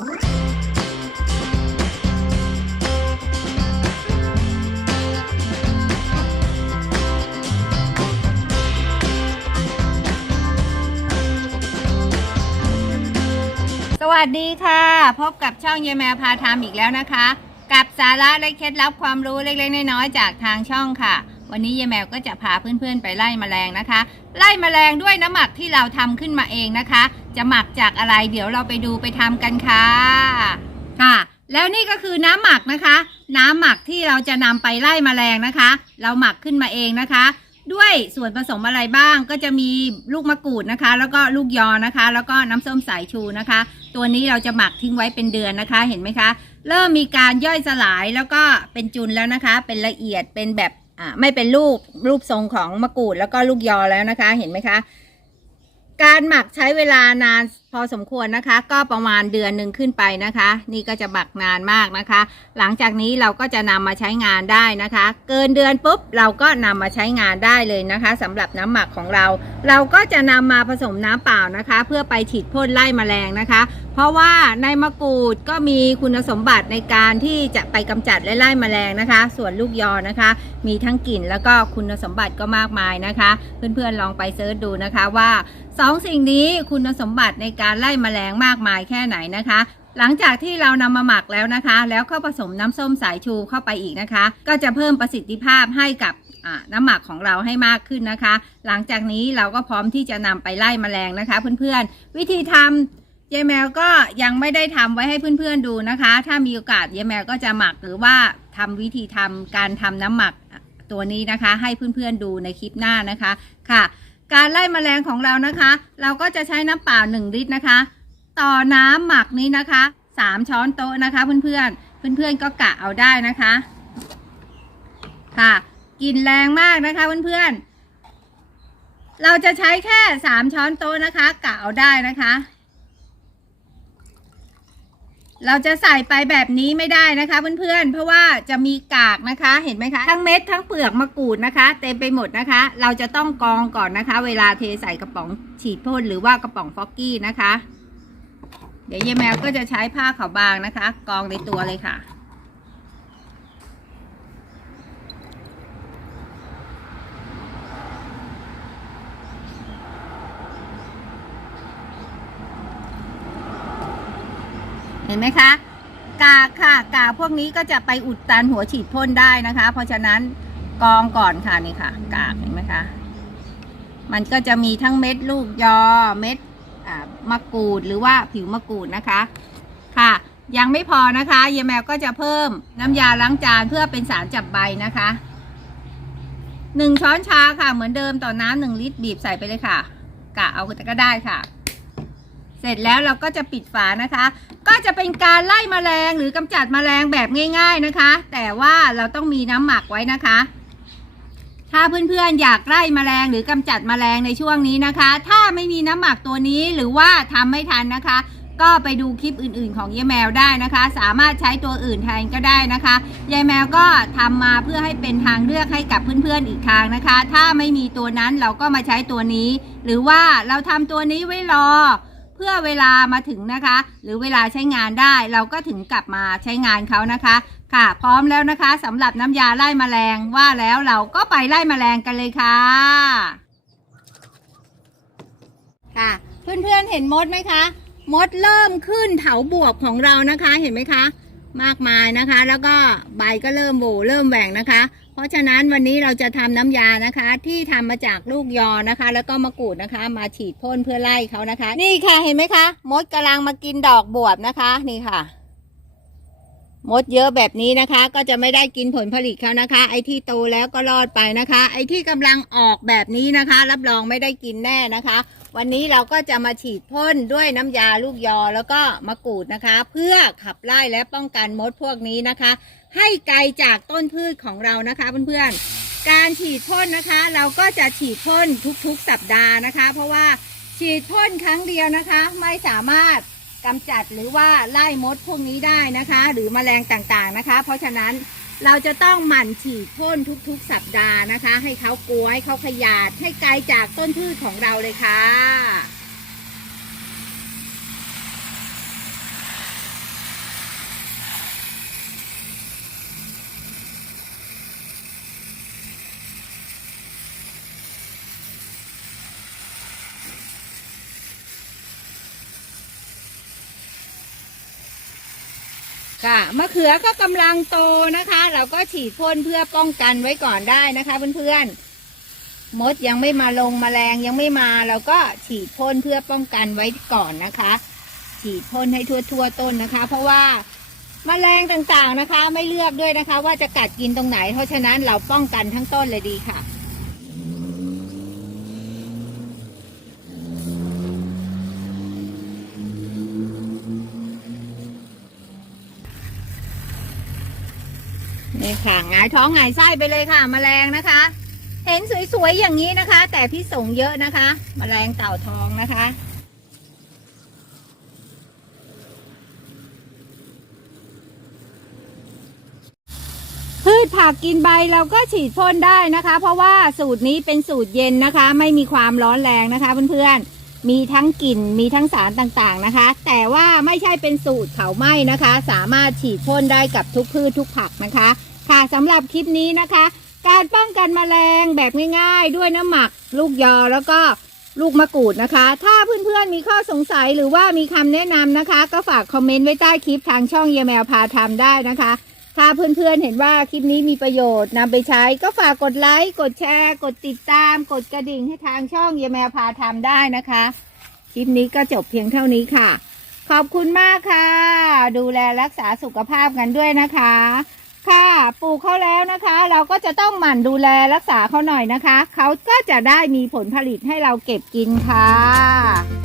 สวัสดีค่ะ พบกับช่องเยายแมวพาทำอีกแล้วนะคะ กับสาระและเคล็ดลับความรู้เล็กๆน้อยๆจากทางช่องค่ะ วันนี้ยายแมวก็จะพาเพื่อนๆไปไล่แมลงนะคะ ไล่แมลงด้วยน้ำหมักที่เราทำขึ้นมาเองนะคะ จะหมักจากอะไรเดี๋ยวเราไปดูไปทำกันค่ะค่ะ แล้วนี่ก็คือน้ำหมักนะคะ น้ำหมักที่เราจะนำไปไล่แมลงนะคะ เราหมักขึ้นมาเองนะคะ ด้วยส่วนผสมอะไรบ้างก็จะมีลูกมะกรูดนะคะ แล้วก็ลูกยอนะคะ แล้วก็น้ำส้มสายชูนะคะ ตัวนี้เราจะหมักทิ้งไว้เป็นเดือนนะคะเห็นไหมคะ เริ่มมีการย่อยสลายแล้วก็เป็นจุนแล้วนะคะ เป็นละเอียดเป็นแบบ อ่าไม่เป็นรูปรูปทรงของมะกรูดแล้วก็ลูกยอแล้วนะคะ เห็นไหมคะ การหมักใช้เวลานาน พอสมควรนะคะก็ประมาณเดือนหนึ่งขึ้นไปนะคะ นี่ก็จะหมักนานมากนะคะ หลังจากนี้เราก็จะนำมาใช้งานได้นะคะ เกินเดือนปุ๊บเราก็นำมาใช้งานได้เลยนะคะสำหรับน้ำหมักของเรา เราก็จะนำมาผสมน้ำเปล่านะคะ เพื่อไปฉีดพ่นไล่แมลงนะคะ เพราะว่าในมะกรูดก็มีคุณสมบัติในการที่จะไปกำจัดและไล่แมลงนะคะ ส่วนลูกยอนะคะ มีทั้งกลิ่นแล้วก็คุณสมบัติก็มากมายนะคะ เพื่อนๆลองไปเซิร์ชดูนะคะว่าสองสิ่งนี้คุณสมบัติในการไล่แมลงมากมายแค่ไหนนะคะ หลังจากที่เรานำมาหมักแล้วนะคะ แล้วก็ผสมน้ำส้มสายชูเข้าไปอีกนะคะ ก็จะเพิ่มประสิทธิภาพให้กับน้ำหมักของเราให้มากขึ้นนะคะ หลังจากนี้เราก็พร้อมที่จะนำไปไล่แมลงนะคะ เพื่อนๆ วิธีทำยายแมวก็ยังไม่ได้ทำไว้ให้เพื่อนๆดูนะคะ ถ้ามีโอกาสยายแมวก็จะหมักหรือว่าทำวิธีทำการทำน้ำหมักตัวนี้นะคะ ให้เพื่อนๆดูในคลิปหน้านะคะค่ะ การไล่แมลงของเรานะคะ เราก็จะใช้น้ำเปล่า 1 ลิตรนะคะ ต่อน้ำหมักนี้นะคะ 3 ช้อนโต๊ะนะคะ เพื่อนๆ เพื่อนๆก็กะเอาได้นะคะ ค่ะกลิ่นแรงมากนะคะเพื่อนๆ เราจะใช้แค่ 3 ช้อนโต๊ะนะคะกะเอาได้นะคะ เราจะใส่ไปแบบนี้ไม่ได้นะคะเพื่อนๆ เพราะว่าจะมีกากนะคะ เห็นไหมคะ ทั้งเม็ดทั้งเปลือกมะกรูดนะคะ เต็มไปหมดนะคะ เราจะต้องกรองก่อนนะคะ เวลาเทใส่กระป๋องฉีดพ่นหรือว่ากระป๋องฟอกกี้นะคะ เดี๋ยวยายแมวก็จะใช้ผ้าขาวบางนะคะกรองในตัวเลยค่ะ ห็นไหมคะ กากค่ะ กากพวกนี้ก็จะไปอุดตันหัวฉีดพ่นได้นะคะ เพราะฉะนั้นกองก่อนค่ะนี่ค่ะ กากเห็นไหมคะ มันก็จะมีทั้งเม็ดลูกยอเม็ดมะกรูดหรือว่าผิวมะกรูดนะคะ ค่ะ ยังไม่พอนะคะเยายแมวก็จะเพิ่มน้ำยาล้างจานเพื่อเป็นสารจับใบนะคะหนึ่งช้อนชาค่ะเหมือนเดิมต่อน้ำหนึ่งลิตรบีบใส่ไปเลยค่ะกะเอาก็ได้ค่ะ เสร็จแล้วเราก็จะปิดฝานะคะ ก็จะเป็นการไล่แมลงหรือกำจัดแมลงแบบง่าย ๆนะคะ แต่ว่าเราต้องมีน้ำหมักไว้นะคะ ถ้าเพื่อนๆอยากไล่แมลงหรือกำจัดแมลงในช่วงนี้นะคะ ถ้าไม่มีน้ำหมักตัวนี้หรือว่าทำไม่ทันนะคะ ก็ไปดูคลิปอื่นๆ ของยายแมวได้นะคะ สามารถใช้ตัวอื่นแทนก็ได้นะคะยายแมวก็ทำมาเพื่อให้เป็นทางเลือกให้กับเพื่อนๆอีกทางนะคะ ถ้าไม่มีตัวนั้นเราก็มาใช้ตัวนี้ หรือว่าเราทำตัวนี้ไว้รอ พื่อเวลามาถึงนะคะ หรือเวลาใช้งานได้เราก็ถึงกลับมาใช้งานเขานะคะ ค่ะ พร้อมแล้วนะคะสำหรับน้ำยาไล่แมลงว่าแล้วเราก็ไปไล่แมลงกันเลยค่ะ ค่ะ เพื่อนๆเห็นมดไหมคะ มดเริ่มขึ้นเถาบวบของเรานะคะเห็นไหมคะ มากมายนะคะ แล้วก็ใบก็เริ่มโบเริ่มแหว่งนะคะ ราะฉะนั้นวันนี้เราจะทำน้ำยานะคะ ที่ทำมาจากลูกยอนะคะ แล้วก็มะกรูดนะคะ มาฉีดพ่นเพื่อไล่เขานะคะ นี่ค่ะเห็นไหมคะมดกำลังมากินดอกบวบนะคะนี่ค่ะ มดเยอะแบบนี้นะคะ ก็จะไม่ได้กินผลผลิตเขานะคะ ไอ้ที่โตแล้วก็รอดไปนะคะ ไอ้ที่กำลังออกแบบนี้นะคะ รับรองไม่ได้กินแน่นะคะ วันนี้เราก็จะมาฉีดพ่นด้วยน้ำยาลูกยอแล้วก็มะกรูดนะคะ เพื่อขับไล่และป้องกันมดพวกนี้นะคะ ให้ไกลจากต้นพืชของเรานะคะเพื่อนๆ การฉีดพ่นนะคะ เราก็จะฉีดพ่นทุกๆสัปดาห์นะคะ เพราะว่าฉีดพ่นครั้งเดียวนะคะ ไม่สามารถกำจัดหรือว่าไล่มดพวกนี้ได้นะคะ หรือแมลงต่างๆนะคะ เพราะฉะนั้น เราจะต้องหมั่นฉีดพ่นทุกๆ สัปดาห์นะคะ ให้เขากลัวให้เขาขยาดให้ไกลจากต้นพืชของเราเลยค่ะ ค่ะมะเขือก็กำลังโตนะคะ เราก็ฉีดพ่นเพื่อป้องกันไว้ก่อนได้นะคะ เพื่อนๆมดยังไม่มาลงแมลงยังไม่มาเราก็ฉีดพ่นเพื่อป้องกันไว้ก่อนนะคะ ฉีดพ่นให้ทั่วๆต้นนะคะ เพราะว่าแมลงต่างๆนะคะ ไม่เลือกด้วยนะคะ ว่าจะกัดกินตรงไหน เพราะฉะนั้นเราป้องกันทั้งต้นเลยดีค่ะ นี่ค่ะหงายท้องหงายไส้ไปเลยค่ะแมลงนะคะ เห็นสวยๆอย่างนี้นะคะ แต่พี่สงเยอะนะคะแมลงเต่าทองนะคะพืชผักกินใบเราก็ฉีดพ่นได้นะคะ เพราะว่าสูตรนี้เป็นสูตรเย็นนะคะ ไม่มีความร้อนแรงนะคะเพื่อนๆมีทั้งกลิ่นมีทั้งสารต่างๆนะคะ แต่ว่าไม่ใช่เป็นสูตรเผาไหม้นะคะ สามารถฉีดพ่นได้กับทุกพืชทุกผักนะคะ ค่ะสำหรับคลิปนี้นะคะ การป้องกันแมลงแบบง่ายๆ ด้วยน้ำหมัก ลูกยอแล้วก็ลูกมะกรูดนะคะ ถ้าเพื่อนๆมีข้อสงสัยหรือว่ามีคำแนะนำนะคะ ก็ฝากคอมเมนต์ไว้ใต้คลิปทางช่องเยแมวพาทำได้นะคะ ถ้าเพื่อนๆเห็นว่าคลิปนี้มีประโยชน์นำไปใช้ ก็ฝากกดไลค์กดแชร์ กดติดตาม กดกระดิ่งให้ทางช่องเยแมวพาทำได้นะคะ คลิปนี้ก็จบเพียงเท่านี้ค่ะ ขอบคุณมากค่ะ ดูแลรักษาสุขภาพกันด้วยนะคะ ค่ะ ปลูกเขาแล้วนะคะ เราก็จะต้องหมั่นดูแลรักษาเขาหน่อยนะคะ เขาก็จะได้มีผลผลิตให้เราเก็บกินค่ะ